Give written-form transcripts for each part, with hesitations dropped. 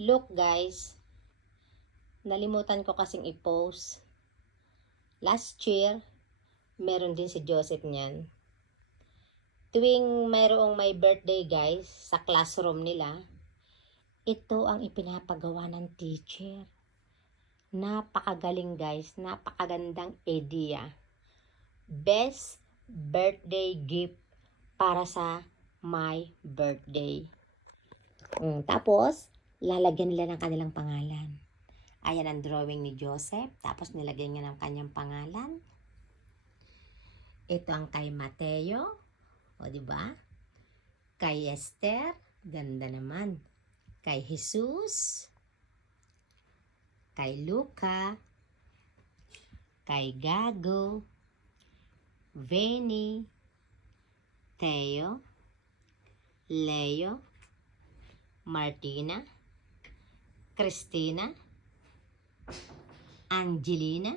Look guys, nalimutan ko kasing i-post. Last year, meron din si Joseph niyan. Tuwing mayroong may birthday guys, sa classroom nila, ito ang ipinapagawa ng teacher. Napakagaling guys, napakagandang idea. Best birthday gift para sa my birthday. Tapos, lalagyan nila ng kanilang pangalan. Ayan ang drawing ni Joseph. Tapos, nilagyan niya ng kanyang pangalan. Ito ang kay Mateo. O, diba? Kay Esther. Ganda naman. Kay Jesus. Kay Luca. Kay Gago. Veni. Theo. Leo. Martina, Christina, Angelina,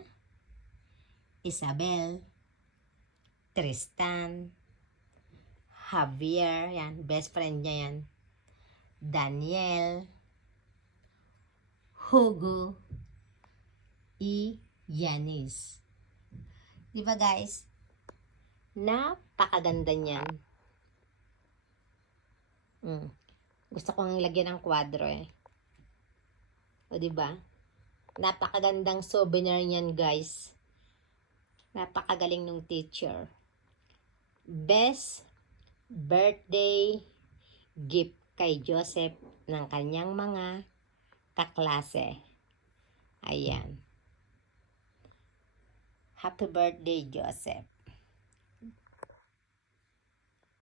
Isabel, Tristan, Javier, yan, best friend niya yan, Daniel, Hugo, Yanis. Diba guys? Napakaganda niyan. Gusto kong lagyan ng kwadro eh. O diba? Napakagandang souvenir niyan guys. Napakagaling nung teacher. Best birthday gift kay Joseph ng kanyang mga kaklase. Ayan. Happy birthday, Joseph.